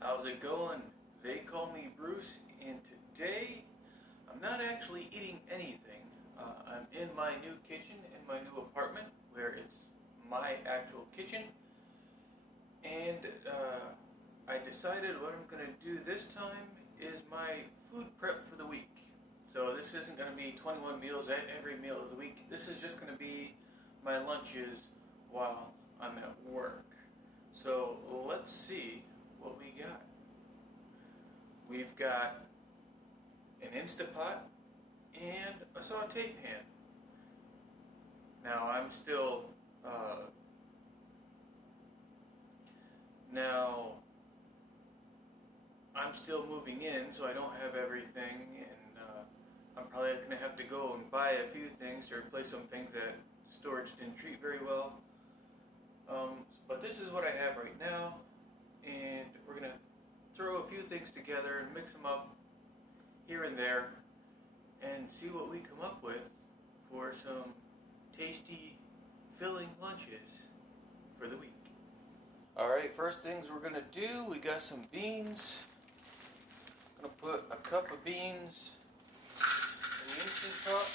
How's it going? They call me Bruce, and today I'm not actually eating anything. I'm in my new kitchen, in my new apartment, where it's my actual kitchen, and I decided what I'm going to do this time is my food prep for the week. So this isn't going to be 21 meals at every meal of the week. This is just going to be my lunches while I'm at work. So let's see what we got. We've got an Instapot and a saute pan. Now I'm still moving in, so I don't have everything, and I'm probably going to have to go and buy a few things to replace some things that storage didn't treat very well. But this is what I have right now, and we're going to throw a few things together and mix them up here and there and see what we come up with for some tasty, filling lunches for the week. Alright, first things we're going to do, we got some beans. I'm going to put a cup of beans in the Instant Pot.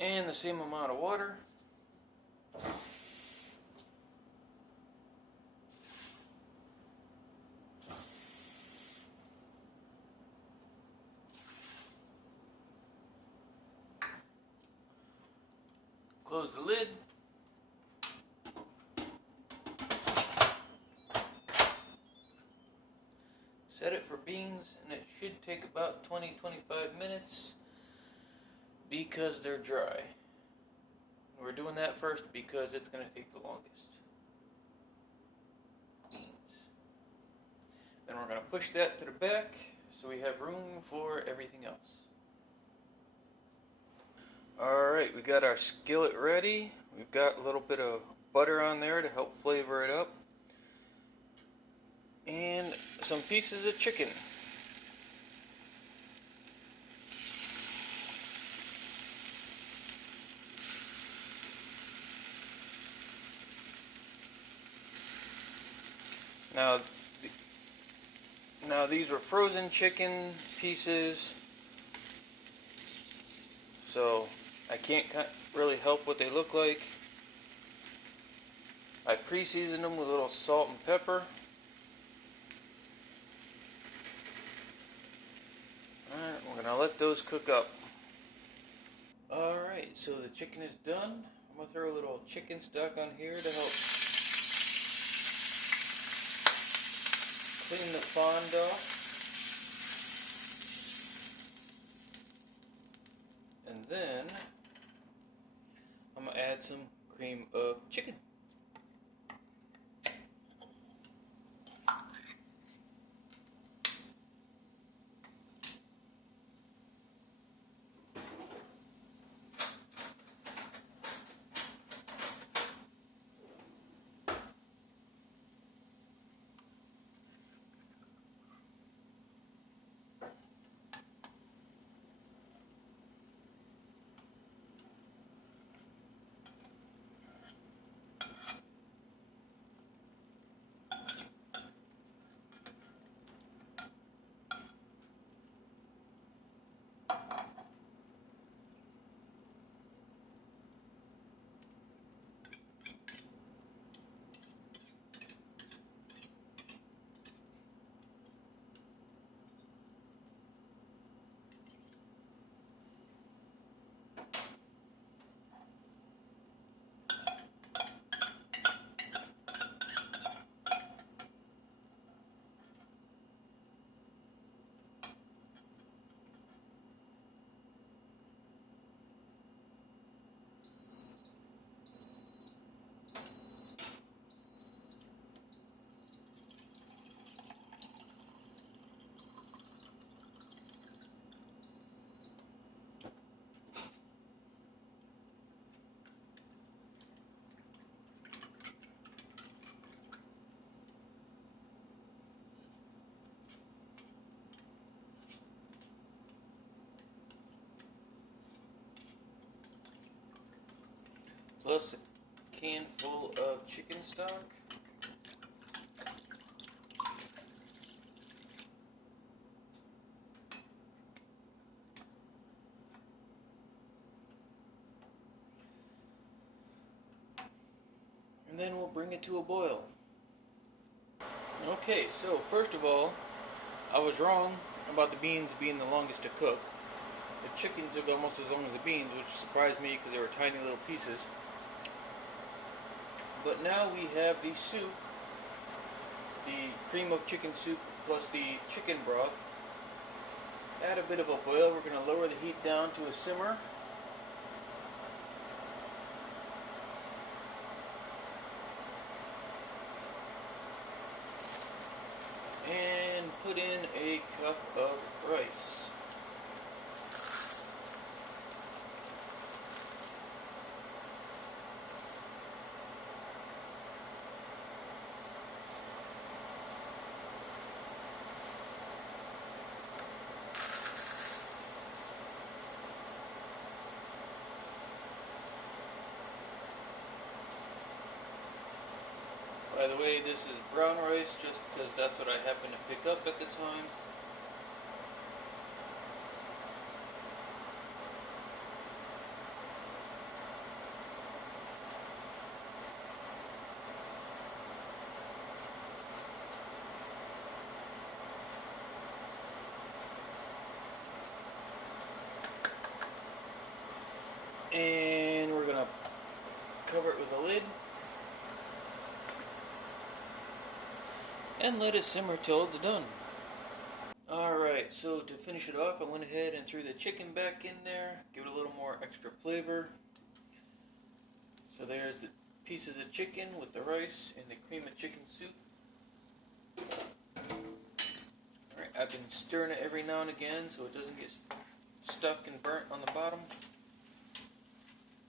And the same amount of water. Close the lid. Set it for beans, and it should take about 20-25 minutes because they're dry. We're doing that first because it's going to take the longest. Beans. Then we're going to push that to the back so we have room for everything else. Alright, we got our skillet ready. We've got a little bit of butter on there to help flavor it up. And some pieces of chicken. Now these were frozen chicken pieces, so I can't really help what they look like. I pre-seasoned them with a little salt and pepper. Alright, we're going to let those cook up. Alright, so the chicken is done. I'm going to throw a little chicken stock on here to help clean the fond off. And then I'm going to add some cream of chicken. plus a can full of chicken stock. And then we'll bring it to a boil. Okay, so first of all, I was wrong about the beans being the longest to cook. The chicken took almost as long as the beans, which surprised me because they were tiny little pieces. But now we have the soup, the cream of chicken soup plus the chicken broth. Add a bit of a boil. We're going to lower the heat down to a simmer. And put in a cup of rice. By the way, this is brown rice just because that's what I happened to pick up at the time. And we're going to cover it with a lid. And let it simmer till it's done. Alright, so to finish it off, I went ahead and threw the chicken back in there, give it a little more extra flavor. So there's the pieces of chicken with the rice and the cream of chicken soup. Alright, I've been stirring it every now and again so it doesn't get stuck and burnt on the bottom.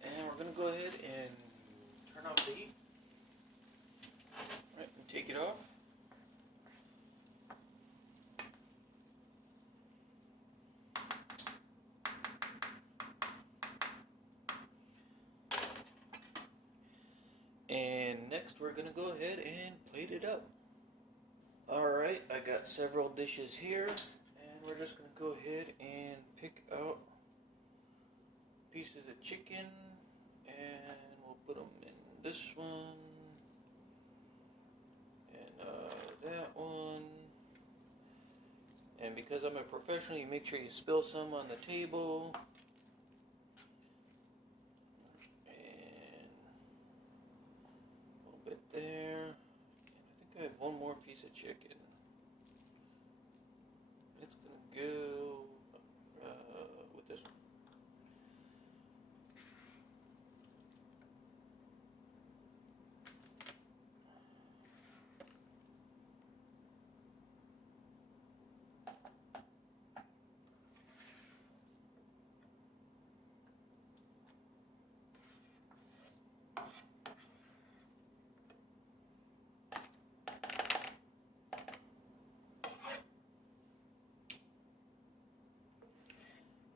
And we're going to go ahead and turn off the heat. Alright, and take it off. And next we're going to go ahead and plate it up. Alright, I got several dishes here, and we're just going to go ahead and pick out pieces of chicken, and we'll put them in this one, and that one. And because I'm a professional, you make sure you spill some on the table. There, and I think I have one more piece of chicken. It's gonna go with this one.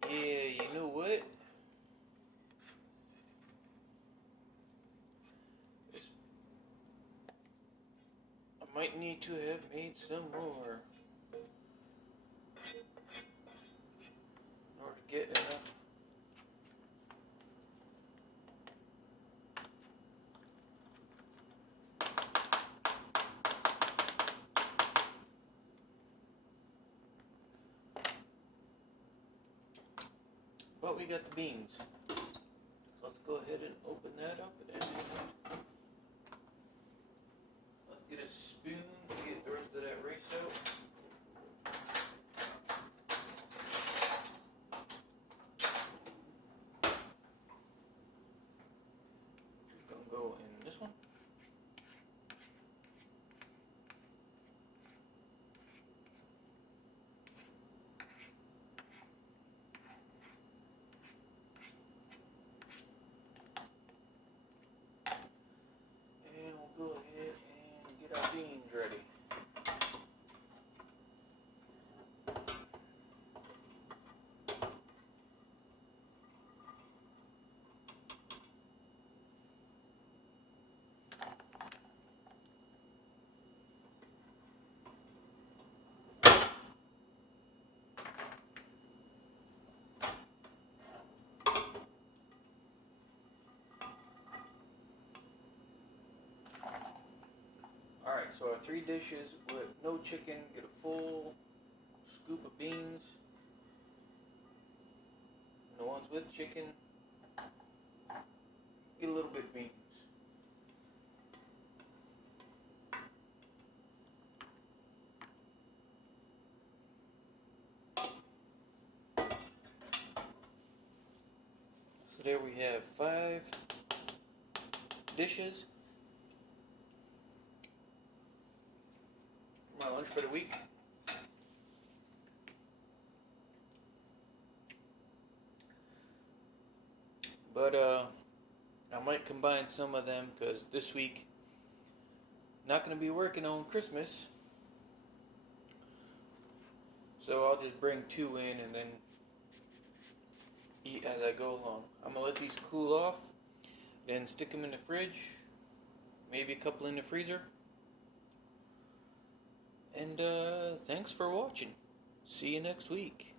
Yeah, you know what? I might need to have made some more in order to get enough. But we got the beans. So let's go ahead and open that up and let's get a spoon to get the rest of that rice out. It's gonna go in this one. So our 3 dishes with no chicken, get a full scoop of beans. And the ones with chicken, get a little bit of beans. So there we have 5 dishes for my lunch for the week. But I might combine some of them because this week not going to be working on Christmas. So I'll just bring 2 in and then eat as I go along. I'm going to let these cool off, then stick them in the fridge, maybe a couple in the freezer. And thanks for watching. See you next week.